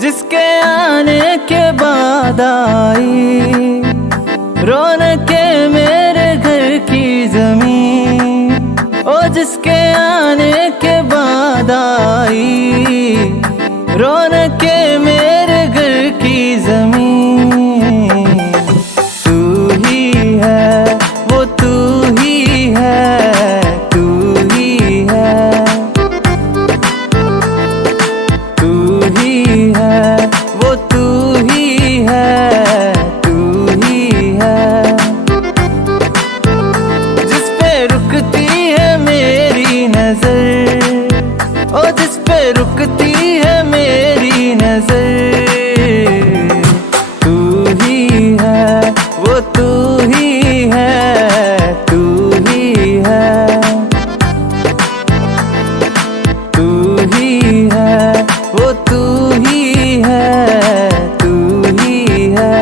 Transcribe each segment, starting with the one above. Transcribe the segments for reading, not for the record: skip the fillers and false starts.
जिसके आने के बाद आई रौनके मेरे घर की जमीन। ओ जिसके आने के बाद आई रौनके मेरे घर की जमीन। तू ही है वो तू ही है, तू ही है, तू ही है वो तू ही है, तू ही है। जिस पे रुकती है मेरी नजर, ओ जिस पे रुकती है मेरी नजर। तू ही है वो तू ही है, तू ही है, तू ही है वो तू ही है, तू ही है।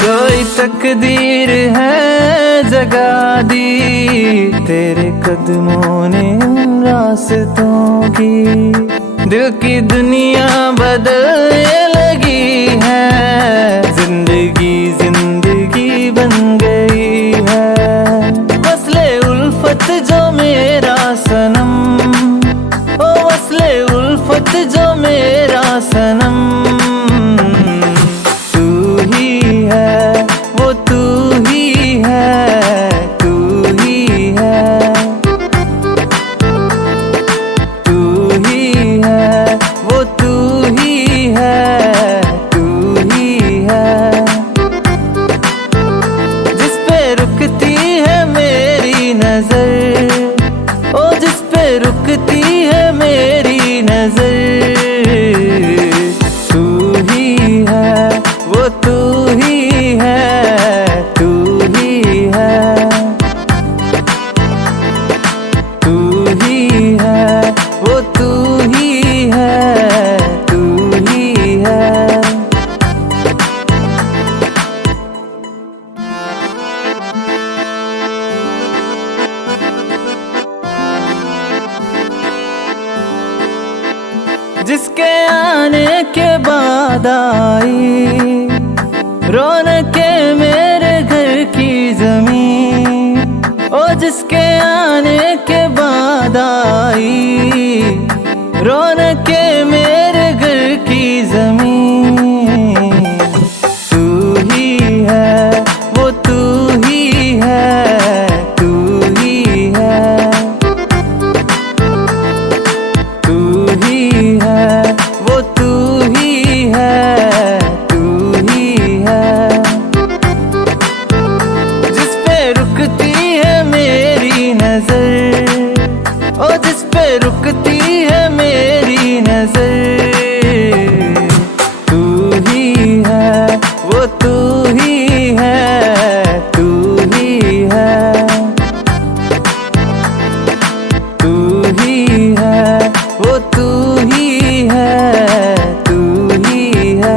सोई तकदीर है जगा दी तेरे कदमों ने इन रास्तों की। दिल की दुनिया बदलने लगी है, जिंदगी जिंदगी बन गई है। वस्ले उल्फत जो मेरा सनम, ओ वस्ले उल्फत जो मेरा सनम। तू ही है वो तू ही है, तू ही है, तू ही है वो तू ही है, तू ही है। जिस पे रुकती है मेरी नजर, ओ जिस पे रुकती है मेरी नजर। तू ही है वो तू ही है, तू ही है, तू ही है वो तू ही है, तू ही है। जिसके आने के बाद आई रौनके मेरे घर की जमीन। ओ जिसके आने के बाद आई रौनके मेरे घर की जमीन। तू ही है वो तू ही है, तू ही है, तू ही है वो तू ही है, तू ही है। जिस पे रुकती है मेरी नजर, ओ जिस पे रुकती है मेरी नजर। तू ही है वो तू ही है, तू ही है, तू ही है वो तू ही है, तू ही है।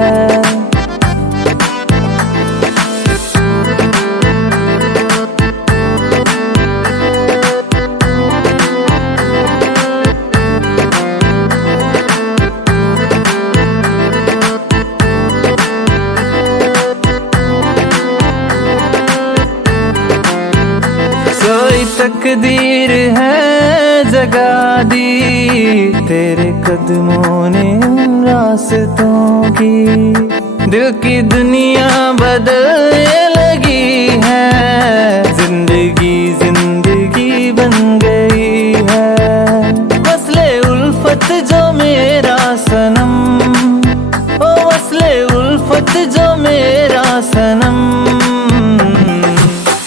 सोई तकदीर है जगा दी तेरे कदमों ने इन रास्तों की। दिल की दुनिया बदलने लगी है, जिंदगी जिंदगी बन गई है। वस्ले उल्फत जो मेरा सनम, ओ वस्ले उल्फत जो मेरा सनम।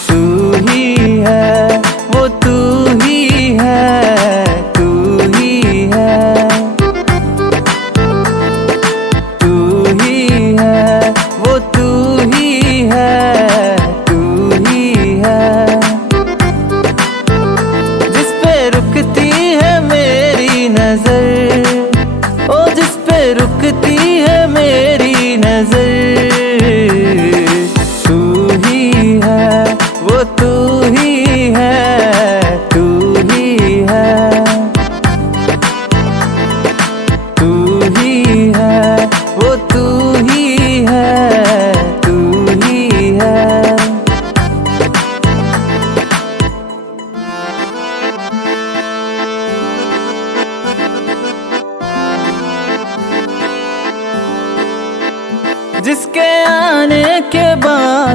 तू ही है वो तू ही है, तू ही है, तू ही है वो तू ही है, तू ही है। जिस पे रुक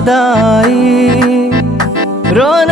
याद आई, रोने